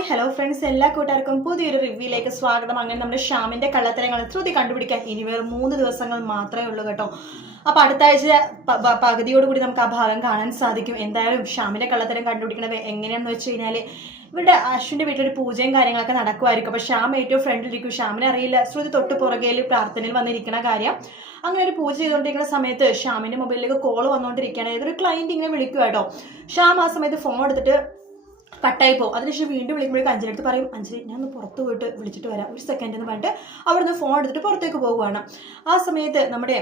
Hi hello friends എല്ലാ കൂട്ടുകാർക്കും പുതിയൊരു റിവ്യൂയിലേക്ക് സ്വാഗതം. അങ്ങനെ നമ്മുടെ ഷ്യാമിന്റെ കള്ളത്തരങ്ങൾ ശ്രുതി കണ്ടുപിടിക്കാൻ ഇനി വേറെ മൂന്ന് ദിവസങ്ങൾ മാത്രമേ ഉള്ളൂ കേട്ടോ. അപ്പോൾ അടുത്ത ആഴ്ച പകുതിയോടുകൂടി നമുക്ക് ആ ഭാഗം കാണാൻ സാധിക്കും. എന്തായാലും ഷ്യാമിന്റെ കള്ളത്തരം കണ്ടുപിടിക്കണത് എങ്ങനെയാണെന്ന് വെച്ച് കഴിഞ്ഞാൽ ഇവരുടെ അശ്വിന്റെ വീട്ടിലൊരു പൂജയും കാര്യങ്ങളൊക്കെ നടക്കുമായിരിക്കും. അപ്പോൾ ശ്യാം ഏറ്റവും ഫ്രണ്ടിലിരിക്കും ശ്യാമിനെ അറിയില്ല. ശ്രുതി തൊട്ട് പുറകേൽ പ്രാർത്ഥനയിൽ വന്നിരിക്കുന്ന കാര്യം. അങ്ങനെ ഒരു പൂജ ചെയ്തുകൊണ്ടിരിക്കുന്ന സമയത്ത് ഷ്യാമിന്റെ മൊബൈലിലേക്ക് കോൾ വന്നുകൊണ്ടിരിക്കുകയാണ് ഏതൊരു ക്ലയന്റ് ഇങ്ങനെ വിളിക്കുക കേട്ടോ. ശ്യാം ആ സമയത്ത് ഫോൺ എടുത്തിട്ട് കട്ടായി പോകും. അതിനുശേഷം വീണ്ടും വിളിക്കുമ്പോഴേക്കും അടുത്ത് പറയും അഞ്ജലി ഞാൻ ഒന്ന് പുറത്ത് പോയിട്ട് വിളിച്ചിട്ട് വരാം. ഒരു സെക്കൻഡ് എന്ന് പറഞ്ഞിട്ട് അവിടുന്ന് ഫോൺ എടുത്തിട്ട് പുറത്തേക്ക് പോവുകയാണ്. ആ സമയത്ത് നമ്മുടെ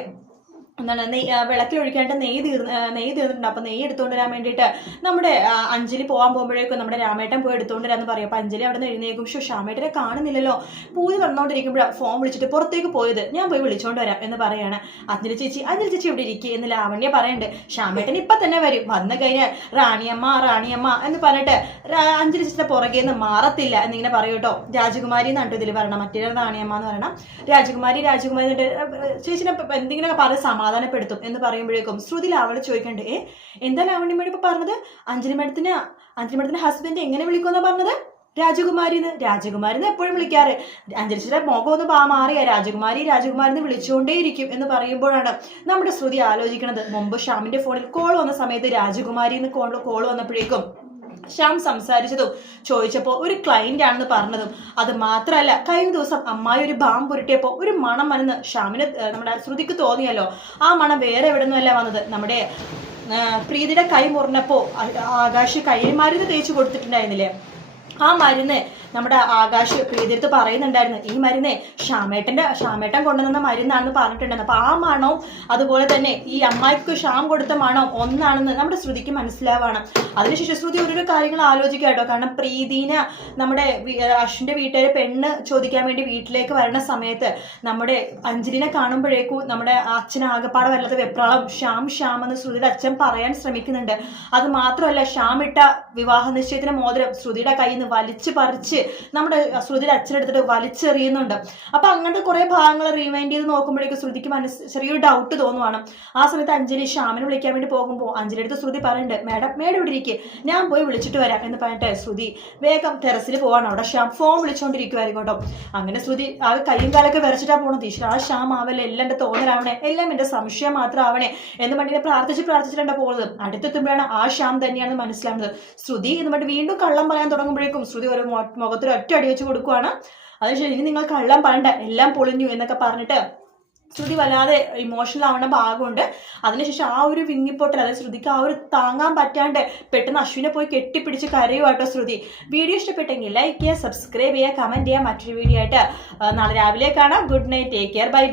എന്താണ് നെയ് വിളക്കിലൊഴിക്കാനായിട്ട് നെയ്യ് തീർന്ന് നെയ്യ് തീർന്നിട്ടുണ്ട്. അപ്പം നെയ്യ് എടുത്തുകൊണ്ട് വരാൻ വേണ്ടിയിട്ട് നമ്മുടെ അഞ്ജലി പോകാൻ പോകുമ്പോഴേക്കും നമ്മുടെ രാമേട്ടൻ പോയി എടുത്തുകൊണ്ട് വരാമെന്ന് പറയും. അപ്പം അഞ്ജലി അവിടെ നിന്ന് എഴുന്നേക്കും പക്ഷേ ശ്യാമേട്ടനെ കാണുന്നില്ലല്ലോ. പൂജ നടന്നുകൊണ്ടിരിക്കുമ്പോഴാണ് ഫോൺ വിളിച്ചിട്ട് പുറത്തേക്ക് പോയത്. ഞാൻ പോയി വിളിച്ചുകൊണ്ട് വരാം എന്ന് പറയാണ്. അഞ്ജലി ചേച്ചി അഞ്ജലി ചേച്ചി ഇവിടെ ഇരിക്കുക എന്ന് ലാവണ്യ പറയുന്നുണ്ട് ശ്യാമേട്ടൻ ഇപ്പം തന്നെ വരും. വന്നു കഴിഞ്ഞാൽ റാണിയമ്മ റാണിയമ്മ എന്ന് പറഞ്ഞിട്ട് അഞ്ജലി ചേച്ചിയുടെ പുറകെ നിന്ന് മാറത്തില്ല എന്നിങ്ങനെ പറയും കേട്ടോ. രാജകുമാരി എന്നാണ് ഇതിൽ പറയണം മറ്റേ റാണിയമ്മ എന്ന് പറയണം. രാജകുമാരി രാജകുമാരി എന്നിട്ട് ചേച്ചിനെ എന്തെങ്കിലുമൊക്കെ പറഞ്ഞ് സമാധാനപ്പെടുത്തും എന്ന് പറയുമ്പോഴേക്കും ശ്രുതി ലാവണി ചോദിക്കണ്ടേ ഏ എന്താ ലാവണ്യ മേഡം ഇപ്പൊ പറഞ്ഞത്? അഞ്ജലി മേഡത്തിന് അഞ്ജലി മേഡത്തിന്റെ ഹസ്ബൻഡ് എങ്ങനെ വിളിക്കുമെന്നാ പറഞ്ഞത്? രാജകുമാരിന്ന്? രാജകുമാരിന്ന് എപ്പോഴും വിളിക്കാറ്. അഞ്ജലിച്ചിയുടെ മുഖം ഒന്ന് പാ മാറിയ രാജകുമാരി രാജകുമാരിന്ന് വിളിച്ചുകൊണ്ടേയിരിക്കും എന്ന് പറയുമ്പോഴാണ് നമ്മുടെ ശ്രുതി ആലോചിക്കുന്നത് മുമ്പ് ഷ്യാമിന്റെ ഫോണിൽ കോൾ വന്ന സമയത്ത് രാജകുമാരി എന്ന് കോൾ കോൾ വന്നപ്പോഴേക്കും ശ്യാം സംസാരിച്ചതും ചോദിച്ചപ്പോൾ ഒരു ക്ലയന്റ് ആണെന്ന് പറഞ്ഞതും അത് മാത്രമല്ല കഴിഞ്ഞ ദിവസം അമ്മായി ഒരു ബാം പുരട്ടിയപ്പോൾ ഒരു മണം വന്ന് ശ്യാമിന് നമ്മുടെ ശ്രുതിക്ക് തോന്നിയല്ലോ. ആ മണം വേറെ എവിടെ നിന്നല്ല വന്നത്? നമ്മുടെ പ്രീതിയുടെ കൈ മുറിഞ്ഞപ്പോൾ ആകാശ് കൈ മരുന്ന് തേച്ച് കൊടുത്തിട്ടുണ്ടായിരുന്നില്ലേ? ആ മരുന്ന് നമ്മുടെ ആകാശ് പ്രീതിയത്ത് പറയുന്നുണ്ടായിരുന്നു ഈ മരുന്നേ ഷാമേട്ടന്റെ ഷാമേട്ടൻ കൊണ്ടുവന്ന മരുന്നാണെന്ന് പറഞ്ഞിട്ടുണ്ടായിരുന്നു അപ്പോൾ ആ മണവും അതുപോലെ തന്നെ ഈ അമ്മായിക്ക് ഷാം കൊടുത്ത മണവും ഒന്നാണെന്ന് നമ്മുടെ ശ്രുതിക്ക് മനസ്സിലാവാണ്. അതിനുശേഷം ശ്രുതി ഓരോരോ കാര്യങ്ങൾ ആലോചിക്കുക കേട്ടോ. കാരണം പ്രീതിനെ നമ്മുടെ അശ്വിന്റെ വീട്ടുകാരെ പെണ്ണ് ചോദിക്കാൻ വേണ്ടി വീട്ടിലേക്ക് വരുന്ന സമയത്ത് നമ്മുടെ അഞ്ജലിനെ കാണുമ്പോഴേക്കും നമ്മുടെ അച്ഛൻ ആകപ്പാടെ വല്ലാത്ത വെപ്രാളം ഷ്യാം ഷ്യാം എന്ന് ശ്രുതിയുടെ അച്ഛൻ പറയാൻ ശ്രമിക്കുന്നുണ്ട്. അത് മാത്രമല്ല ഷ്യാം ഇട്ട വിവാഹ നിശ്ചയത്തിന് മോതിരം ശ്രുതിയുടെ കയ്യിൽ നിന്ന് വലിച്ചു പറിച്ച് നമ്മുടെ ശ്രുതിയുടെ അച്ഛനെടുത്തിട്ട് വലിച്ചെറിയുന്നുണ്ട്. അപ്പൊ അങ്ങനത്തെ കുറെ ഭാഗങ്ങൾ റീവൈൻഡ് ചെയ്ത് നോക്കുമ്പോഴേക്കും ശ്രുതിക്ക് മനസ്സ് ചെറിയൊരു ഡൗട്ട് തോന്നുവാണ്. ആ സമയത്ത് അഞ്ജലി ശ്യാമിനെ വിളിക്കാൻ വേണ്ടി പോകുമ്പോൾ അഞ്ജലി അടുത്ത് ശ്രുതി പറയുന്നുണ്ട് മേഡം മേഡം ഇവിടെ ഇരിക്കെ. ഞാൻ പോയി വിളിച്ചിട്ട് വരാം എന്ന് പറഞ്ഞിട്ട് ശ്രുതി വേഗം ടെറസിൽ പോവാണ്. അവിടെ ശ്യാം ഫോൺ വിളിച്ചുകൊണ്ടിരിക്കുമായിരിക്കും കേട്ടോ. അങ്ങനെ ശ്രുതി ആ കയ്യും കാലൊക്കെ വരച്ചിട്ടാ പോണത്. ഈശ്വര ആ ശ്യാം ആവല്ലേ എല്ലാം എന്റെ തോന്നലാവണേ എല്ലാം എന്റെ സംശയം മാത്രം ആവണേ എന്ന് പറഞ്ഞിട്ട് പ്രാർത്ഥിച്ച് പ്രാർത്ഥിച്ചിട്ടാണ് പോകുന്നത് അടുത്തെത്തുമ്പോഴാണ് ആ ശ്യാം തന്നെയാണ് മനസ്സിലാവുന്നത്. ശ്രുതി എന്ന് പറഞ്ഞിട്ട് വീണ്ടും കള്ളം പറയാൻ തുടങ്ങുമ്പോഴേക്കും ശ്രുതി ഒരു മൊ- മുഖത്തൊരു ഒറ്റ അടി വെച്ച് കൊടുക്കുവാണ്. അതിനുശേഷം ഇനി നിങ്ങൾ കള്ളം പണ്ട എല്ലാം പൊളിഞ്ഞു എന്നൊക്കെ പറഞ്ഞിട്ട് ശ്രുതി വല്ലാതെ ഇമോഷണൽ ആവുന്ന ഭാഗമുണ്ട്. അതിനുശേഷം ആ ഒരു വിങ്ങിപ്പൊട്ടൽ അതായത് ശ്രുതിക്ക് ആ ഒരു താങ്ങാൻ പറ്റാണ്ട് പെട്ടെന്ന് അശ്വിനെ പോയി കെട്ടിപ്പിടിച്ച് കരയുമാട്ടോ ശ്രുതി. വീഡിയോ ഇഷ്ടപ്പെട്ടെങ്കിൽ ലൈക്ക് ചെയ്യുക സബ്സ്ക്രൈബ് ചെയ്യുക കമന്റ് ചെയ്യുക. മറ്റൊരു വീഡിയോ ആയിട്ട് നാളെ രാവിലെ കാണാം. Good night take care bye bye